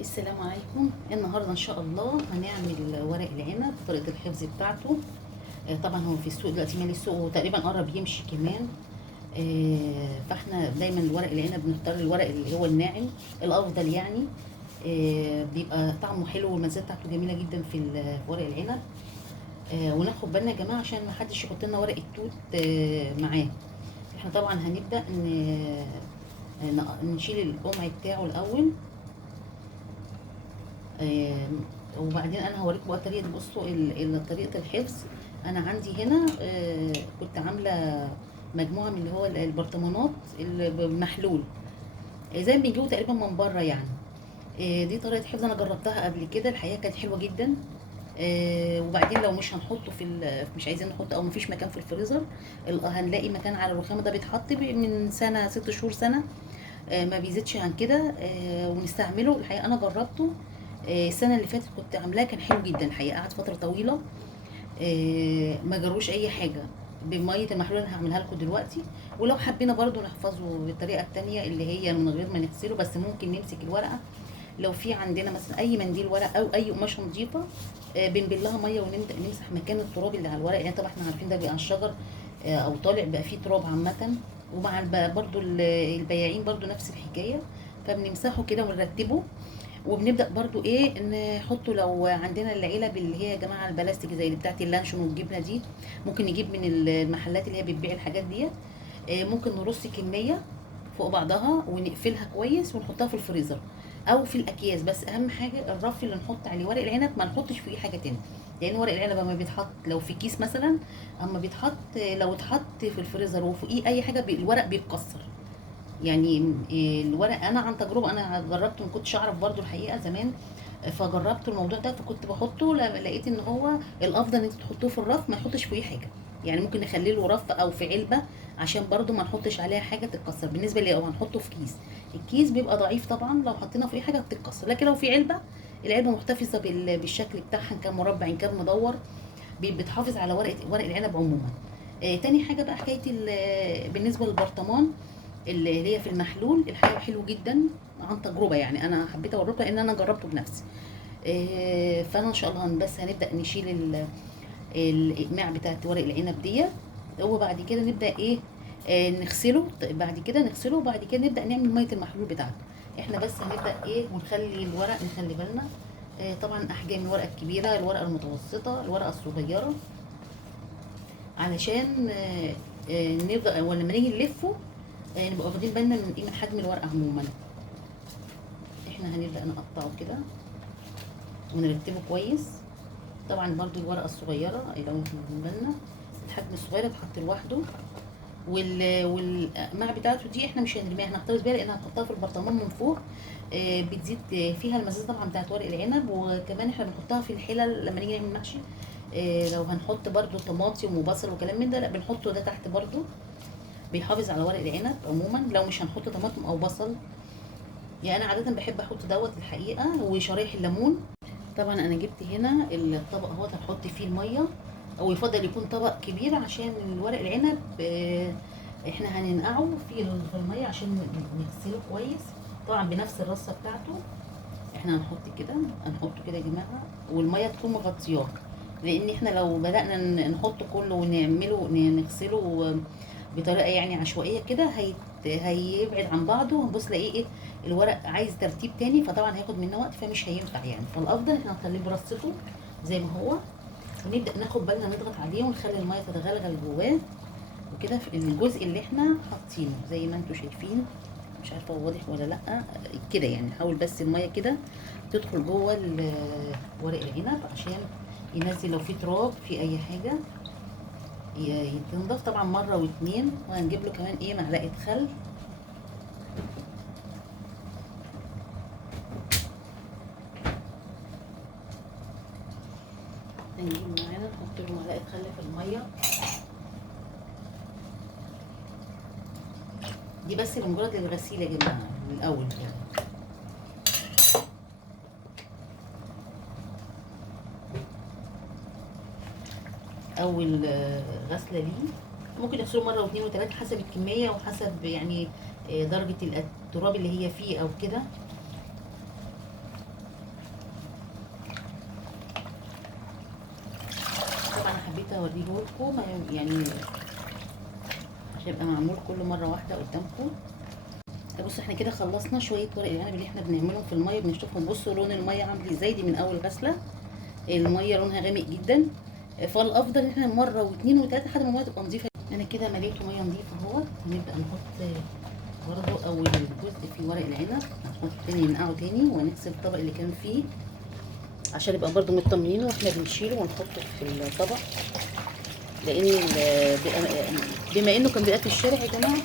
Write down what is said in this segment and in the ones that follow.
السلام عليكم. النهارده ان شاء الله هنعمل ورق العنب بطريقه الحفظ بتاعته. طبعا هو في السوق دلوقتي، مالي السوق وتقريبا قرب يمشي كمان. فاحنا دايما الورق العنب بنختار الورق اللي هو الناعم الافضل يعني. بيبقى طعمه حلو والمزازه بتاعته جميله جدا في ورق العنب. وناخد بالنا يا جماعه عشان ما حدش يحط لنا ورق التوت معاه. احنا طبعا هنبدا نشيل القمع بتاعه الاول. وبعدين انا هوريكم بقى طريقه. بصوا طريقه الحفظ. انا عندي هنا كنت عامله مجموعه من اللي هو البرطمانات المحلول، زي ما بيجيبوا تقريبا من بره يعني. دي طريقه حفظ انا جربتها قبل كده، الحقيقه كانت حلوه جدا. وبعدين لو مش هنحطه مش عايزين نحطه او مفيش مكان في الفريزر، هنلاقي مكان على الرخامه ده بيتحط من سنه 6 شهور سنه. ما بيزيدش عن كده. ونستعمله. الحقيقه انا جربته السنه اللي فاتت كنت عاملاه، كان حلو جدا الحقيقه، قعد فتره طويله. ما جروش اي حاجه بميه المحلول اللي انا هعملها لكم دلوقتي. ولو حبينا برضو نحفظه بالطريقه التانية اللي هي من غير ما نغسله، بس ممكن نمسك الورقه. لو في عندنا مثلا اي منديل ورق او اي قماشه نظيفه، بنبلها ميه ونبدا نمسح مكان التراب اللي على الورق، يعني طبعا احنا عارفين ده بيبقى على الشجر او طالع بقى فيه تراب عامه. ومع برضو البياعين برضو نفس الحكايه. فبنمسحه كده ونرتبه. وبنبدا برضو ايه نحطه لو عندنا العلب اللي هي يا جماعه البلاستيك زي اللي بتاعت اللانشون والجبنه دي. ممكن نجيب من المحلات اللي هي بتبيع الحاجات دي. ممكن نرص كميه فوق بعضها ونقفلها كويس ونحطها في الفريزر او في الاكياس. بس اهم حاجه الرف اللي نحط عليه ورق العنب ما نحطش فيه حاجه تاني. لان ورق العنب اما بيتحط لو في كيس مثلا، اما بيتحط لو اتحط في الفريزر وفوقيه اي حاجه الورق بيتكسر يعني. الورق انا عن تجربه انا جربته، ما كنتش اعرف برضو الحقيقه زمان. فجربت الموضوع ده فكنت بحطه، لقيت ان هو الافضل ان انت تحطوه في الرف، ما يحطش فيه حاجه. يعني ممكن نخليه له رف او في علبه عشان برضو ما نحطش عليها حاجه تتكسر. بالنسبه لو هنحطه في كيس، الكيس بيبقى ضعيف طبعا، لو حطينا فيه حاجه بتتكسر. لكن لو في علبه، العلبه محتفظه بالشكل بتاعها، ان كان مربع ان كان مدور، بتحافظ على ورق العنب عموما. تاني حاجه بقى حكايه بالنسبه للبرطمان اللي هي في المحلول، الحقيقه حلو جدا عن تجربه يعني. انا حبيت اوريكم لان انا جربته بنفسي. فانا ان شاء الله بس هنبدا نشيل الاقماع بتاعت ورق العنب دي. وبعد كده نبدا ايه نغسله. بعد كده نغسله وبعد كده نبدا نعمل ميه المحلول بتاعته. احنا بس هنبدا ايه ونخلي الورق، نخلي بالنا. طبعا احجام الورقه الكبيره، الورقه المتوسطه، الورقه الصغيره، علشان نبدا ولما نيجي نلفه نبقى واخدين بالنا من ايه، من حجم الورقه عموما. احنا هنبدا نقطعه كده ونرتبه كويس. طبعا برضو الورقه الصغيره لو احنا واخدين بالنا الحجم الصغير بتحط لوحده. والمع بتاعته دي احنا مش هنرميها، احنا هنحتفظ بيها لانها هنحطها في البرطمان من فوق. بتزيد فيها المزازه طبعا بتاعت ورق العنب. وكمان احنا بنحطها في الحلل لما نيجي نعمل محشي. لو هنحط برضو طماطم وبصل وكلام من ده، لا بنحطه ده تحت برضو، بيحافظ على ورق العنب عموما. لو مش هنحط طماطم او بصل، يعني انا عاده بحب احط دوت الحقيقه، وشرايح الليمون. طبعا انا جبت هنا الطبق اهوت هنحط فيه الميه، او يفضل يكون طبق كبير عشان الورق العنب احنا هننقعه في الميه عشان نغسله كويس. طبعا بنفس الرصه بتاعته. احنا هنحطه كده يا جماعه، والميه تكون مغطياه. لان احنا لو بدانا نحط كله ونعمله نغسله بطريقه يعني عشوائيه كده، هيبعد عن بعضه. هنبص تلاقيه ايه، الورق عايز ترتيب تاني، فطبعا هياخد مننا وقت فمش هينفع يعني. فالافضل احنا نخليه برصته زي ما هو، ونبدا ناخد بالنا نضغط عليه ونخلي الميه تتغلغل جواه وكده في الجزء اللي احنا حاطينه زي ما انتم شايفين. مش عارفه هو واضح ولا لا. كده يعني نحاول بس الميه كده تدخل جوه ورق العنب عشان ينزل لو في تراب في اي حاجه يتنضف طبعا مره واتنين. وهنجيب له كمان ايه معلقه خل. هنجيب معانا نحط له معلقه خل في الميه دي بس لمجرد الغسيل يا جماعه من الاول يعني. اول غسله ليه ممكن نغسله مره واثنين وثلاثه حسب الكميه وحسب يعني درجه التراب اللي هي فيه او كده. اوريه لكم يعني عشان يبقى معمول كل مره واحده قدامكم. بصوا احنا كده خلصنا شويه ورق العنب اللي احنا بنعملهم في الميه بنشطفهم. بصوا لون الميه عامل ازاي، دي من اول غسله الميه لونها غامق جدا. فالافضل ان احنا مره واثنين وثلاثه لحد ما الميه تبقى نظيفه. انا كده مليته ميه نظيفه اهوت. هنبدا نحط برضه اول جزء في ورق العنب، هنحط تاني ننقعه تاني ونغسل الطبق اللي كان فيه عشان يبقى برضه مطمنين واحنا بنشيله ونحطه في الطبق. لان بما انه كان بيبقى في الشارع يا جماعه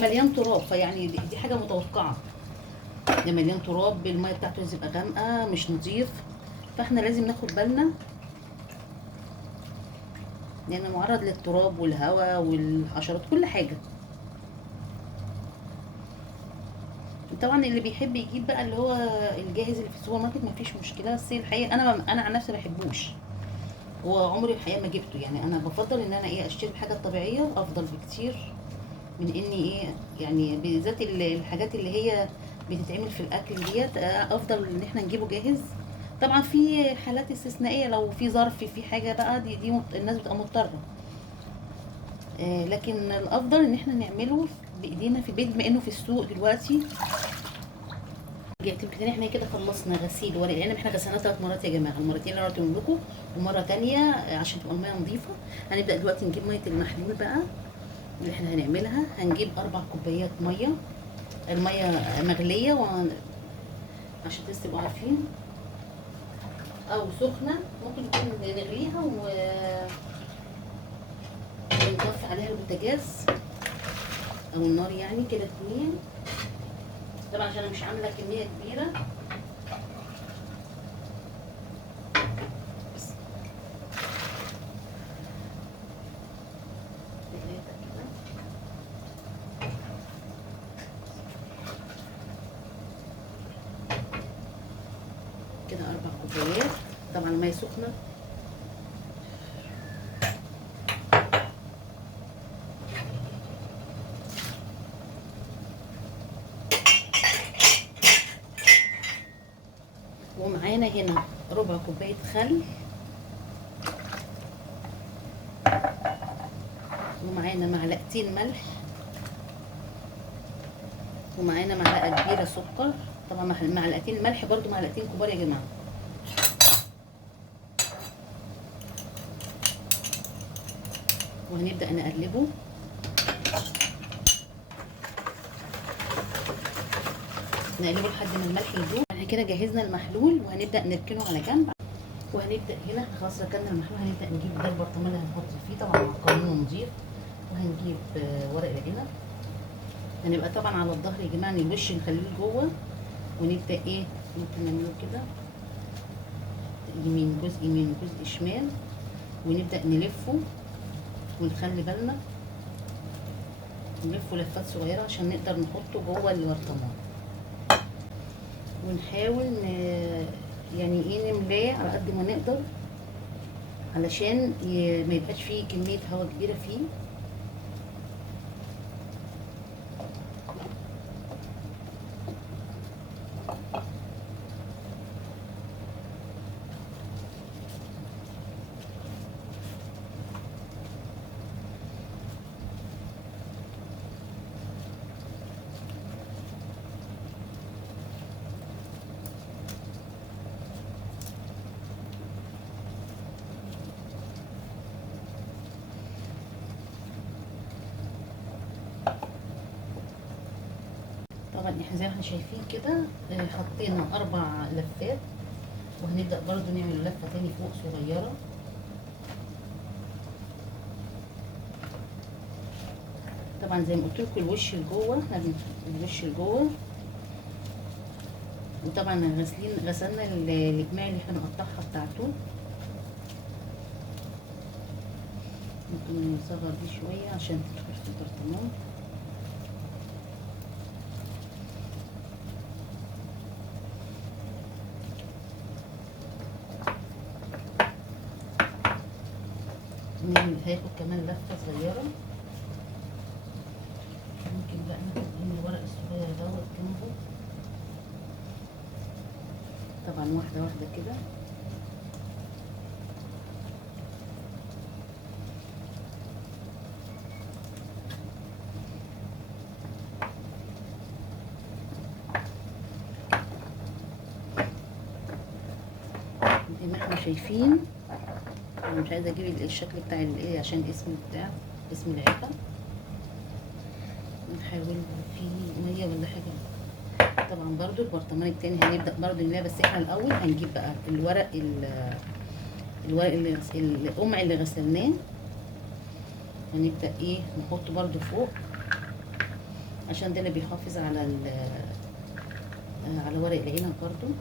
مليان تراب، فيعني دي حاجه متوقعه. ده مليان تراب، الميه بتاعته لازم تبقى غامقه مش نظيف، فاحنا لازم ناخد بالنا لان معرض للتراب والهواء والحشرات كل حاجه. طبعا اللي بيحب يجيب بقى اللي هو الجاهز اللي في السوبر ماركت مفيش مشكله، بس الحقيقه انا عن نفسي ما بحبوش، وعمري الحقيقه ما جبته. يعني انا بفضل ان انا اشتري الحاجه الطبيعيه افضل بكتير من اني يعني بالذات الحاجات اللي هي بتتعمل في الاكل ديت افضل ان احنا نجيبه جاهز. طبعا في حالات استثنائيه لو في ظرف في حاجه بقى دي الناس بتبقى مضطره، لكن الافضل ان احنا نعمله بايدينا في البيت بما انه في السوق دلوقتي. جبت كده. احنا كده خلصنا غسيل ورق العنب، احنا غسلناه 3 مرات يا جماعه، المرتين اللي انا قلتهم لكم ومره تانية عشان تبقى الميه نظيفه. هنبدا دلوقتي نجيب ميه المحلول بقى اللي احنا هنعملها. هنجيب 4 كوبايات ميه، الميه مغليه عشان بس تبقوا عارفين، او سخنه ممكن نكون نغليها ونطفي عليها البوتاجاز او النار يعني كده 2. طبعا عشان انا مش عامله كميه كبيره. كده 4 كوبايات، طبعا الميه سخنه. ومعانا هنا ربع كوبايه خل، ومعانا معلقتين ملح، ومعانا معلقه كبيره سكر. طبعا معلقتين الملح برضو معلقتين كبار يا جماعه. وهنبدا نقلبه. نقلبه لحد ما الملح يدوب. احنا كده جهزنا المحلول وهنبدا نركنه على جنب. وهنبدا هنا خلاص ركننا المحلول، هنبدا نجيب ده البرطمان اللي هنحط فيه طبعا معقمينه نضيف. وهنجيب ورق العنب، هنبقى طبعا على الظهر يا جماعه، الوش نخليه جوه. ونبدا ممكن نعمله كده يمين جزء يمين وجزء شمال، ونبدا نلفه ونخلي بالنا نلفه لفات صغيره عشان نقدر نحطه جوه البرطمان. ونحاول يعني نملاه على قد ما نقدر علشان ما يبقاش فيه كميه هواء كبيره فيه. طبعا احنا زي ما احنا شايفين كده حطينا 4 لفات، وهنبدأ برضو نعمل لفة تاني فوق صغيرة. طبعا زي ما قلت لكم الوش لجوه، احنا الوش لجوه. وطبعا غسلنا الجماع اللي احنا نقطعها بتاعته. ممكن نصغر دي شوية عشان تدخل في البرطمان. هياخد كمان لفة صغيرة. ممكن بقى ناخد من الورق الصغير دوت جنبه، طبعا واحدة واحدة كده. زي ما احنا شايفين. انا مش عايزه اجيب الشكل بتاع الايه عشان اسم العلبه. نحاول في ميه ولا حاجه. طبعا برضو البرطمان التاني هنبدا برضو نلاقي، بس احنا الاول هنجيب بقى الورق القمع اللي غسلناه، هنبدا ايه نحطه برضو فوق، عشان ده اللي بيحافظ على ورق العنب برضو.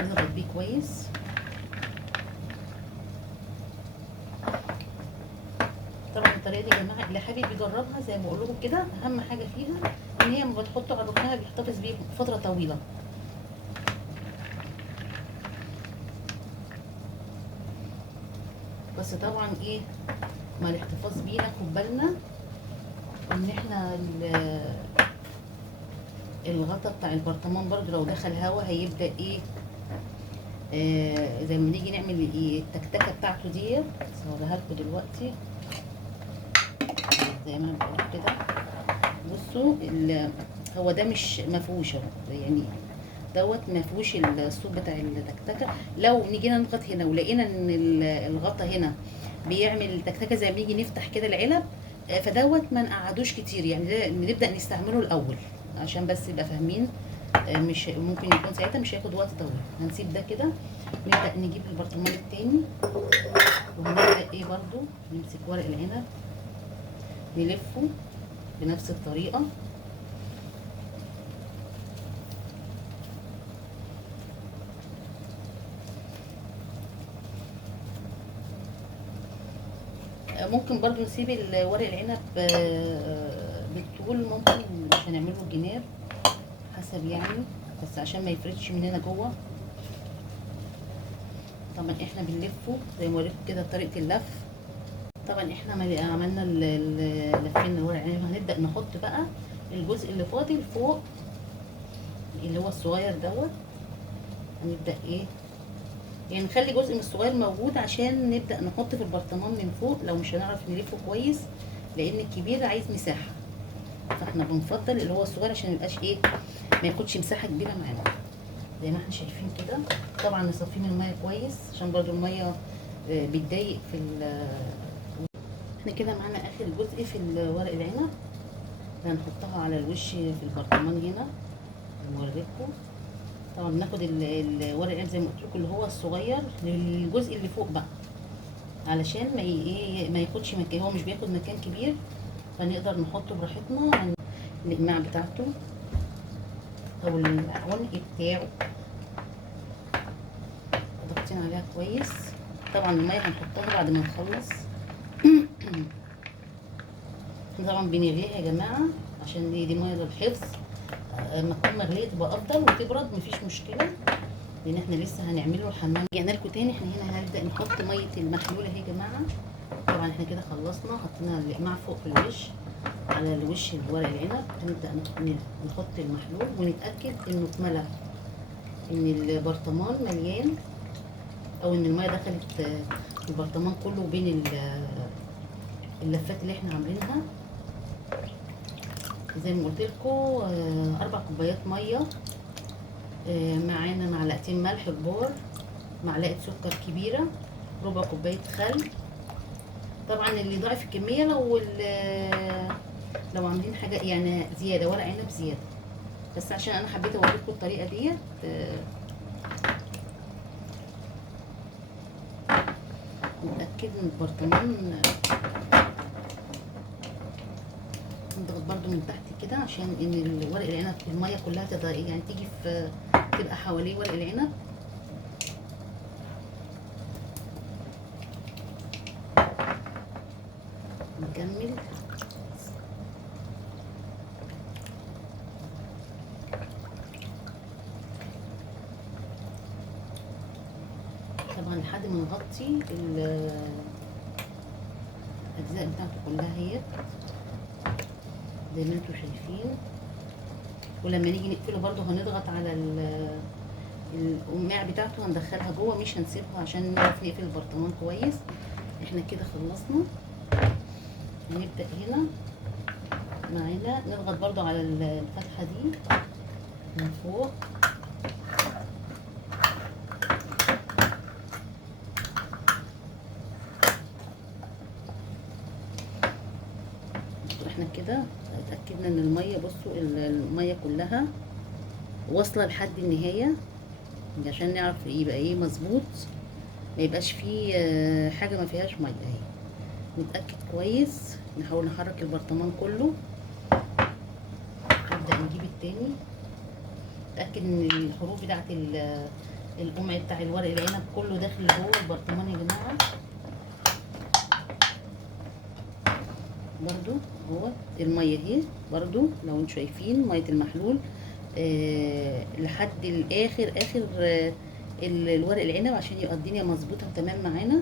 نضغط بيه كويس. طبعا الطريقه دي يا جماعه اللي حابب يجربها زي ما بقول لكم كده، اهم حاجه فيها ان هي لما بتحطه على الركنه بيحتفظ بيه فتره طويله. بس طبعا ايه مع الاحتفاظ بيه ناخد بالنا ان احنا الغطا بتاع البرطمان برضو لو دخل هوا هيبدا ايه زي ما نيجي نعمل ايه التكتكه بتاعته ديت. هوريها لكم دلوقتي زي ما انا بقول كده. بصوا هو ده مش مفهوش يعني دوت مفهوش الصوت بتاع التكتكه. لو نيجينا نضغط هنا ولقينا ان الغطا هنا بيعمل تكتكه زي ما نيجي نفتح كده العلب، فدوت ما نقعدوش كتير، يعني ده نبدا نستعمله الاول عشان بس يبقى فاهمين. مش ممكن يكون ساعتها مش هياخد وقت طويل. هنسيب ده كده، نبدا نجيب البرطمان التاني وهنبدا ايه برضو نمسك ورق العنب نلفه بنفس الطريقه. ممكن برضو نسيب ورق العنب بالطول، ممكن عشان نعمله الجناب حسب يعني، بس عشان ما يفردش مننا جوه. طبعا احنا بنلفه زي ما وريتكم كده طريقه اللف. طبعا احنا عملنا لفينا الورق العنب، هنبدا نحط بقى الجزء اللي فاضل فوق اللي هو الصغير دوت. هنبدا ايه يعني نخلي جزء من الصغير موجود عشان نبدا نحط في البرطمان من فوق لو مش هنعرف نلفه كويس، لان الكبير عايز مساحه، فاحنا بنفضل اللي هو الصغير عشان ميبقاش ايه ما ياخدش مساحه كبيره معانا زي ما احنا شايفين كده. طبعا نصفيه من الميه كويس عشان برضو الميه بتضايق في احنا كده معانا اخر جزء في ورق العنب، هنحطها على الوش في البرطمان هنا نوريكم. طبعا بناخد الورق العنب زي ما قلت لكم اللي هو الصغير للجزء اللي فوق بقى، علشان ما ايه ما ياخدش مكان، هو مش بياخد مكان كبير، فنقدر نحطه براحتنا. الاقماع بتاعته او العنق بتاعه ضغطين عليها كويس. طبعا الميه هنحطها بعد ما نخلص. طبعا بنغليها يا جماعه عشان دي ميه للحفظ، اما تكون مغليه تبقى افضل، وتبرد مفيش مشكله لان احنا لسه هنعمله الحمام. رجعنا لكم تاني، احنا هنا هنبدا نحط ميه المحلول اهي يا جماعه. طبعا احنا كده خلصنا، حطينا الاقماع فوق في الوش على الوش الورق العنب. هنبدا نحط المحلول ونتاكد انه اتملى، ان البرطمان مليان او ان الميه دخلت البرطمان كله بين اللفات اللي احنا عاملينها. زي ما قلت لكم 4 كوبايات ميه، معانا معلقتين ملح كبار، معلقه سكر كبيره، ربع كوبايه خل. طبعا اللي ضاعف الكميه لو عاملين حاجه يعني زياده ورق عنب زياده، بس عشان انا حبيت اوريكم الطريقه ديت. نتاكد ان البرطمان نضغط برده من تحت كده عشان ان ورق العنب الميه كلها يعني تيجي في تبقى حواليه ورق العنب. نكمل. طبعا لحد ما نغطي الاجزاء بتاعته كلها اهي زي ما انتم شايفين. ولما نيجي نقفله برده هنضغط على القماع بتاعته، هندخلها جوه مش هنسيبها عشان نعرف نقفل البرطمان كويس. احنا كده خلصنا. هنبدا هنا معانا نضغط برده على الفتحه دي من فوق. احنا كده اتأكدنا ان المية، بصوا المية كلها واصلة لحد النهاية عشان نعرف يبقى ايه مظبوط، ما يبقاش فيه حاجة ما فيهاش مية اهي. نتأكد كويس، نحاول نحرك البرطمان كله. نبدأ نجيب التاني، نتأكد ان الحروف بتاعت القمع بتاع الورق العنب كله داخل جوه البرطمان يا جماعة. برضو هو المية اهي، برضو لو انتوا شايفين مية المحلول لحد الاخر اخر الورق العنب عشان يبقى الدنيا مظبوطة وتمام معانا.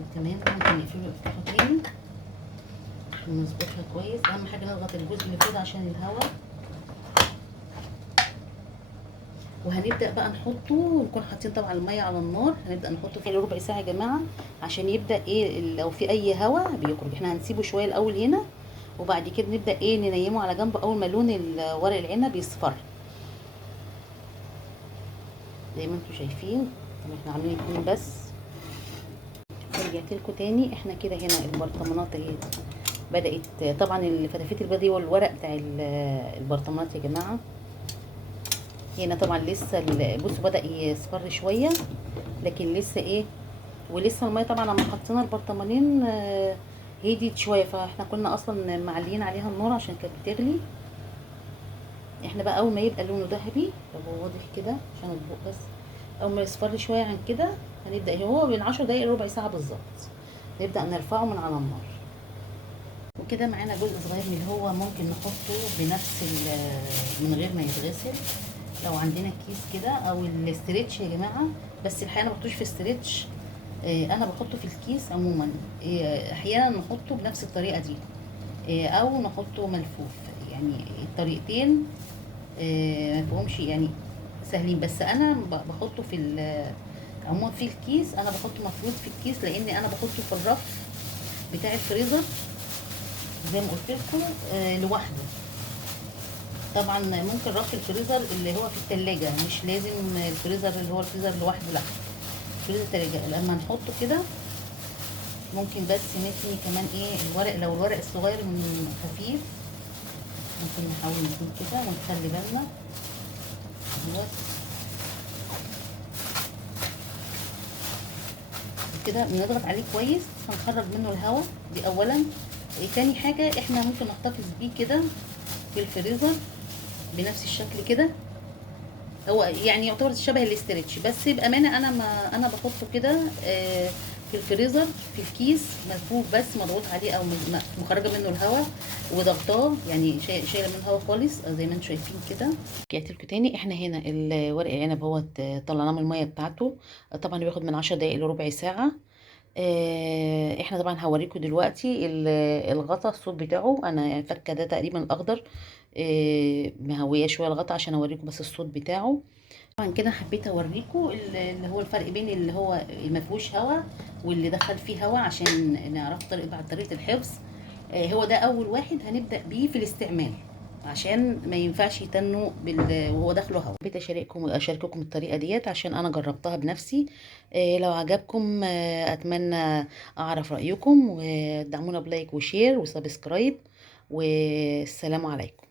وكمان ممكن نقفله تاني عشان نظبطها كويس. اهم حاجة نضغط الجزء اللي فوق عشان الهواء. وهنبدأ بقى نحطه، ونكون حاطين طبعا المية على النار. هنبدأ نحطه في ربع ساعة يا جماعة عشان يبدأ ايه لو في اي هواء بيخرج. احنا هنسيبه شوية الاول هنا، وبعد كده نبدأ ايه ننيمه على جنب اول ما لون ورق العنب يصفر زي ما انتم شايفين. طب احنا عاملين اتنين بس. رجعت لكم تاني. احنا كده هنا البرطمانات اهي بدأت، طبعا الفتافيت البيضاء والورق بتاع البرطمانات يا جماعة. هنا طبعا لسه بصوا بدأ يصفر شوية، لكن لسه ايه، ولسه المية طبعا لما حطينا البرطمانين هديت شوية، فاحنا كنا اصلا معليين عليها النار عشان كانت بتغلي. احنا بقى اول ما يبقى لونه ذهبي، لو هو واضح كده عشان اطبق بس، اول ما يصفر شوية عن كده هنبدأ هو بين 10 دقايق ربع ساعة بالظبط نبدأ نرفعه من على النار. وكده معانا جزء صغير من اللي هو ممكن نحطه بنفس من غير ما يتغسل. لو عندنا كيس كده او الاستريتش يا جماعه، بس الحقيقه انا ما بحطوش في استريتش، انا بحطه في الكيس عموما. احيانا نحطه بنفس الطريقه دي، او نحطه ملفوف. يعني الطريقتين ما فيهمش يعني سهلين، بس انا بحطه في عموما في الكيس. انا بحطه مفروض في الكيس لان انا بحطه في الرف بتاع الفريزر زي ما قلت لكم لوحده. طبعا ممكن رف الفريزر اللي هو في التلاجة، مش لازم الفريزر اللي هو الفريزر لوحده، لا فريزر التلاجة. لما نحطه كده ممكن بس نتني كمان ايه الورق، لو الورق الصغير من خفيف ممكن نحاول نكون كده ونخلي بالنا كده. بنضغط عليه كويس هنخرج منه الهواء دي اولا. تاني حاجة احنا ممكن نحتفظ بيه كده في الفريزر بنفس الشكل كده. هو يعني يعتبر شبه الاسترتش، بس بامانه انا ما انا بحطه كده في الفريزر في الكيس ملفوف بس مضغوط عليه او مخرجه منه الهواء وضغطاه، يعني شايله منه الهواء خالص زي ما انتم شايفين كده. رجعت لكم تاني. احنا هنا الورق العنب هو طلعناه من الميه بتاعته، طبعا بياخد من 10 دقائق لربع ساعه. احنا طبعا هوريكم دلوقتي الغطا الصوت بتاعه. انا فكه ده تقريبا الاخضر، مهويه شويه الغطا عشان اوريكم بس الصوت بتاعه. طبعا كده حبيت اوريكم اللي هو الفرق بين اللي هو ما فيهوش هوا واللي دخل فيه هوا عشان نعرف بعد طريقه الحفظ. هو ده اول واحد هنبدا بيه في الاستعمال عشان ما ينفعش يتنوا وهو داخله هوا. حبيت اشارككم الطريقه ديت عشان انا جربتها بنفسي. لو عجبكم اتمنى اعرف رايكم، ودعمونا بلايك وشير وسبسكرايب، والسلام عليكم.